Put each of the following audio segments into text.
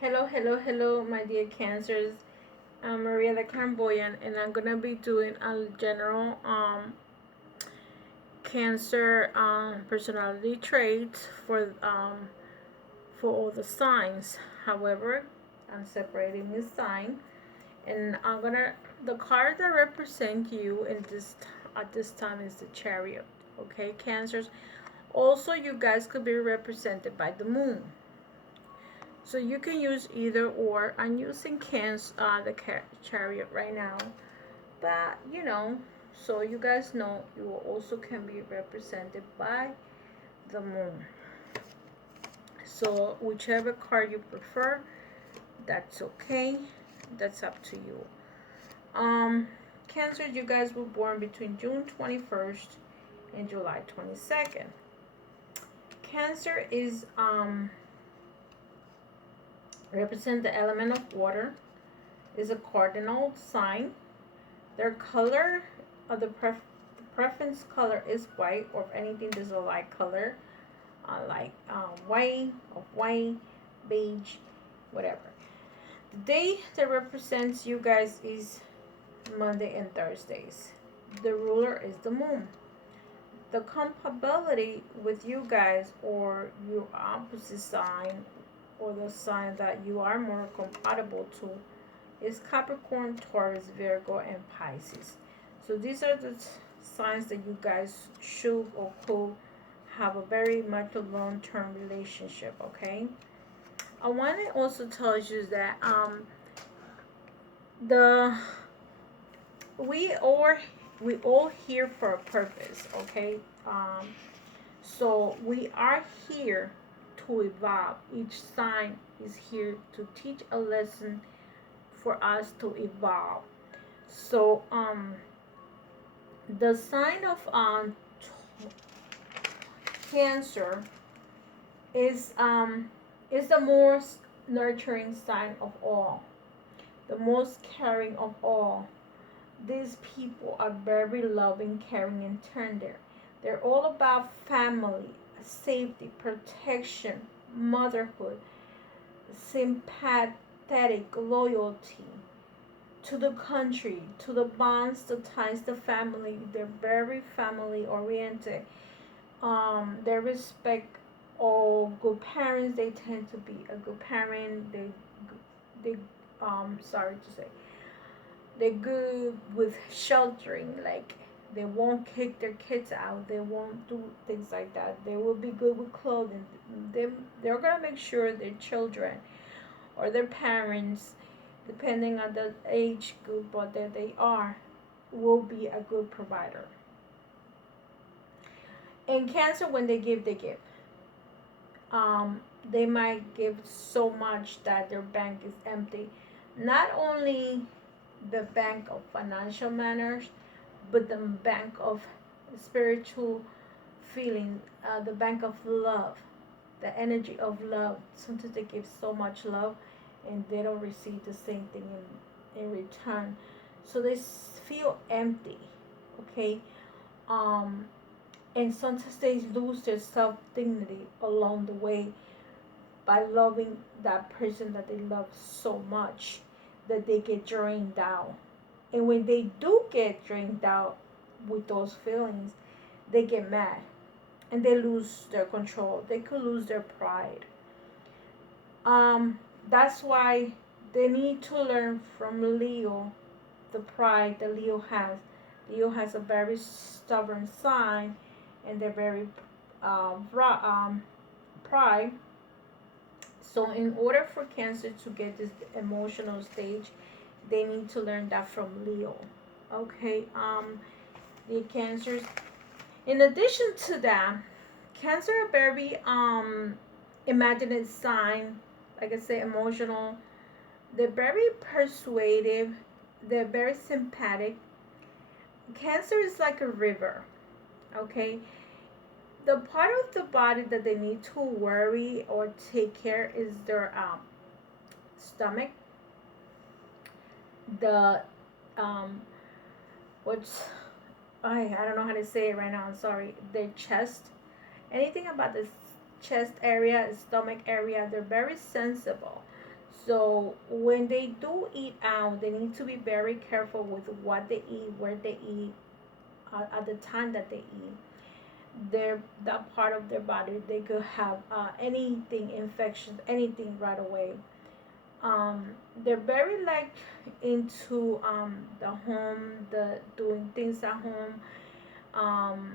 Hello, hello, hello, my dear Cancers. I'm Maria the Clairvoyant, and I'm gonna be doing a general Cancer personality traits for all the signs. However, I'm separating this sign, and I'm gonna the card that represent you in this at this time is the chariot. Okay, Cancers. Also, you guys could be represented by the moon. So you can use either or. I'm using the chariot right now, but so you guys know you also can be represented by the moon. So whichever card you prefer, that's okay. That's up to you. Cancer, you guys were born between June 21st and July 22nd. Cancer is represent the element of water, is a cardinal sign. Their color of the preference color is white, or if anything, there's a light color, like white, or white, beige, whatever. The day that represents you guys is Monday and Thursdays. The ruler is the moon. The compatibility with you guys or your opposite sign, or the sign that you are more compatible to, is Capricorn, Taurus, Virgo, and Pisces. So these are the signs that you guys should or could have a very much a long-term relationship. Okay. I want to also tell you that the we all we all here for a purpose. Okay. So we are here to evolve. Each sign is here to teach a lesson for us to evolve. So the sign of Cancer is the most nurturing sign of all, the most caring of all. These people are very loving, caring, and tender. They're all about family, safety, protection, motherhood, sympathetic loyalty to the country, to the bonds, the ties, the family. They're very family oriented. They respect all good parents. They tend to be a good parent. They sorry to say, they're good with sheltering. Like, they won't kick their kids out. They won't do things like that. They will be good with clothing. They they're gonna make sure their children or their parents, depending on the age group that they are, will be a good provider. In Cancer, when they give, they give. They might give so much that their bank is empty. Not only the bank of financial manners, but the bank of spiritual feeling, the bank of love, the energy of love. Sometimes they give so much love and they don't receive the same thing in return. So they feel empty, okay? Um, and sometimes they lose their self dignity along the way by loving that person that they love so much that they get drained out. And when they do get drained out with those feelings, they get mad and they lose their control. They could lose their pride. That's why they need to learn from Leo the pride that Leo has. Leo has a very stubborn sign, and they're very pride. So in order for Cancer to get this emotional stage, they need to learn that from Leo. Okay. The Cancers. In addition to that, Cancer are very imaginative sign. Like I say, emotional. They're very persuasive. They're very sympathetic. Cancer is like a river. Okay. The part of the body that they need to worry or take care is their stomach, the um, what's I don't know how to say it right now. I'm sorry. Their chest. Anything about the chest area, stomach area, they're very sensible. So when they do eat out, they need to be very careful with what they eat, where they eat, at the time that they eat. That part of their body, they could have anything, infections, anything right away. They're very like into the home, the doing things at home. um,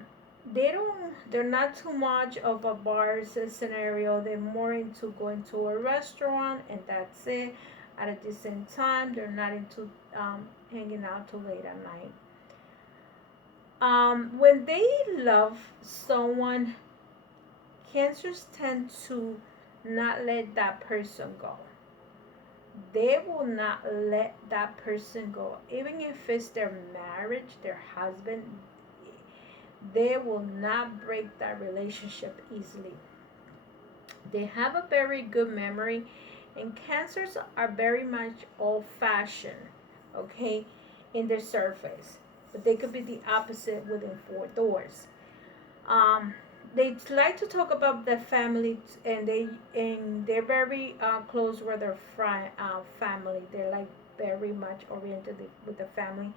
they're not too much of a bar scenario. They're more into going to a restaurant and that's it. At the same time, they're not into hanging out too late at night. When they love someone, cancers tend to not let that person go. They will not let that person go, even if it's their marriage, their husband. They will not break that relationship easily. They have a very good memory, and cancers are very much old fashioned, okay, in their surface. But they could be the opposite within four doors. Um, they like to talk about their family, and they're very close with their family. They're like very much oriented with the family,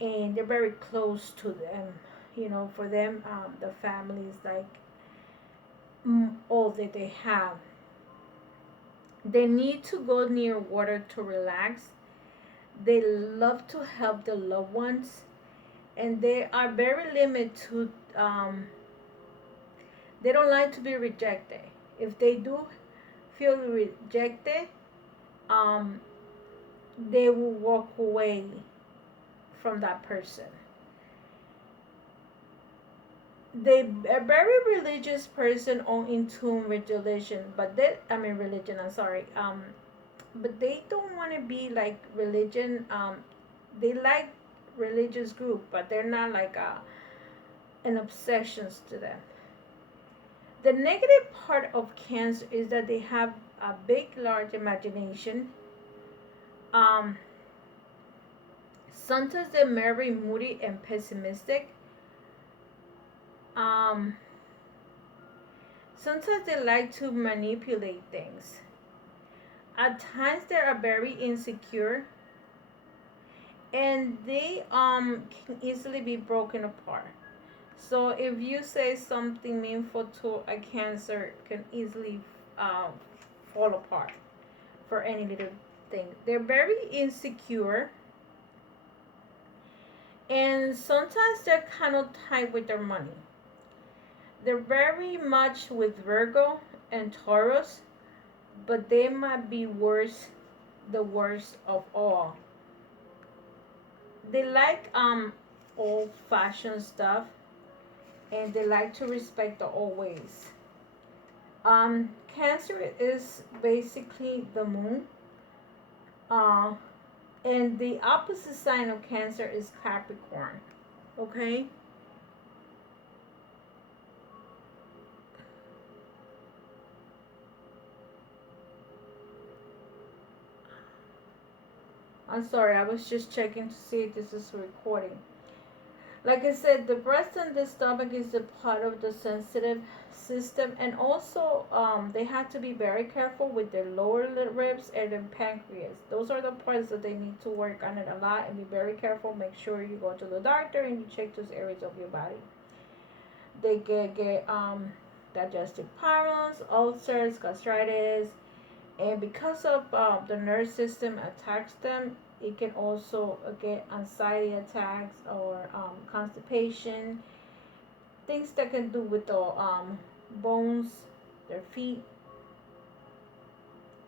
and they're very close to them. For them, the family is like all that they have. They need to go near water to relax. They love to help the loved ones, and they are very limited to. They don't like to be rejected. If they do feel rejected, um, they will walk away from that person. They a very religious person or in tune with religion, but they I mean religion. I'm sorry. But they don't want to be like religion. They like religious group, but they're not like an obsessions to them. The negative part of Cancer is that they have a big, large imagination. Um, Sometimes they're very moody and pessimistic. Um, Sometimes they like to manipulate things. At times they are very insecure, and they can easily be broken apart. So if you say something meaningful to a Cancer, can easily um, fall apart for any little thing. They're very insecure, and sometimes they're kind of tight with their money. They're very much with Virgo and Taurus, but they might be the worst of all. They like old fashioned stuff, and they like to respect the old ways. Cancer is basically the moon. Uh, and the opposite sign of Cancer is Capricorn. Okay? I'm sorry, I was just checking to see if this is recording. Like I said, the breast and the stomach is a part of the sensitive system, and also they have to be very careful with their lower ribs and their pancreas. Those are the parts that they need to work on it a lot and be very careful. Make sure you go to the doctor and you check those areas of your body. They get digestive problems, ulcers, gastritis, and because of the nerve system attacks them, it can also get anxiety attacks or constipation, things that can do with the bones, their feet.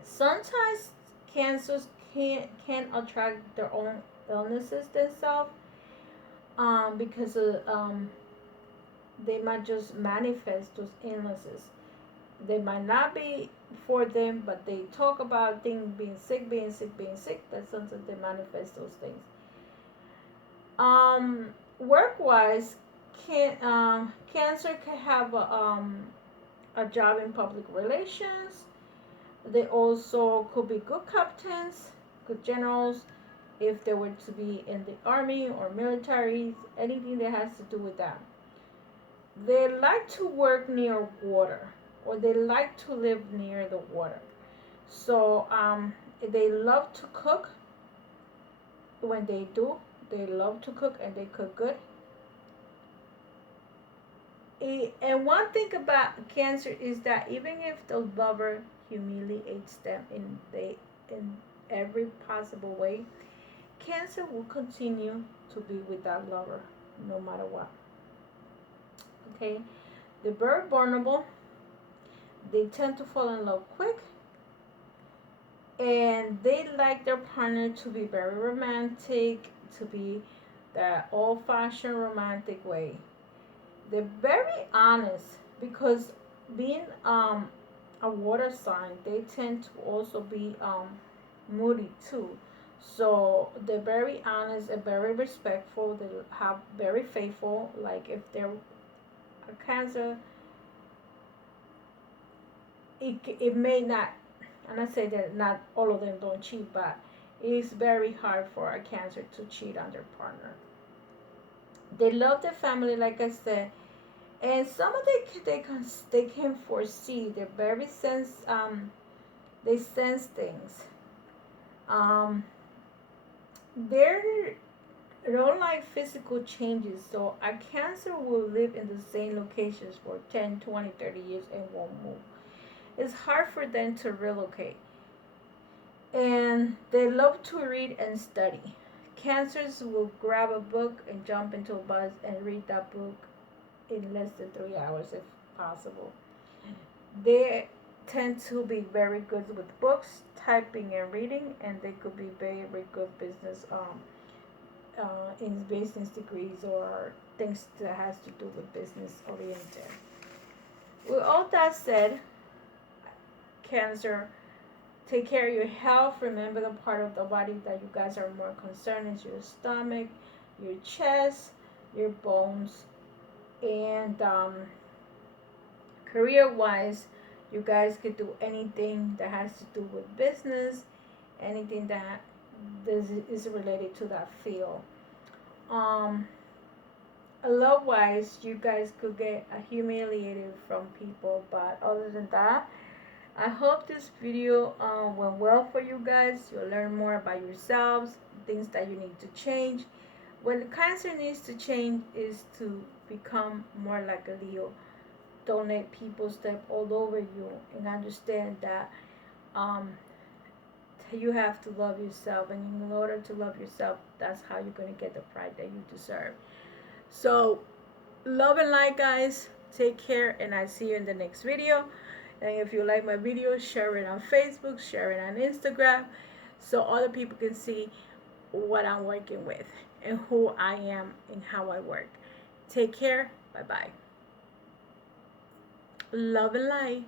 Sometimes cancers can attract their own illnesses themselves, because they might just manifest those illnesses. They might not be for them, but they talk about things being sick, being sick, being sick. That's something they manifest those things. Work wise, Cancer can have a job in public relations. They also could be good captains, good generals, if they were to be in the army or military, anything that has to do with that. They like to work near water, or they like to live near the water. So they love to cook. When they do, they love to cook and they cook good. And one thing about Cancer is that even if the lover humiliates them in every possible way, Cancer will continue to be with that lover no matter what. Okay, they're very vulnerable. They tend to fall in love quick, and they like their partner to be very romantic, to be the old-fashioned romantic way. They're very honest because being a water sign, they tend to also be moody too. So they're very honest and very respectful. They have very faithful. Like if they're a Cancer, it may not. And I say that not all of them don't cheat, but it's very hard for a Cancer to cheat on their partner. They love their family, like I said, and some of they can foresee. They're very they sense things. Um, they're they don't like physical changes, so a Cancer will live in the same locations for 10, 20, 30 years and won't move. It's hard for them to relocate. And they love to read and study. Cancers will grab a book and jump into a bus and read that book in less than 3 hours if possible. They tend to be very good with books, typing and reading, and they could be very, very good in business degrees or things that has to do with business oriented. With all that said, Cancer, take care of your health. Remember the part of the body that you guys are more concerned is your stomach, your chest, your bones, and career wise, you guys could do anything that has to do with business, anything that is related to that field. Um, love wise, you guys could get humiliated from people, but other than that, I hope this video went well for you guys. You'll learn more about yourselves, things that you need to change. When the Cancer needs to change is to become more like a Leo. Don't let people step all over you, and understand that um, you have to love yourself, and in order to love yourself, that's how you're going to get the pride that you deserve. So love and light, guys. Take care, and I see you in the next video. And if you like my video, share it on Facebook, share it on Instagram, so other people can see what I'm working with and who I am and how I work. Take care. Bye bye. Love and light.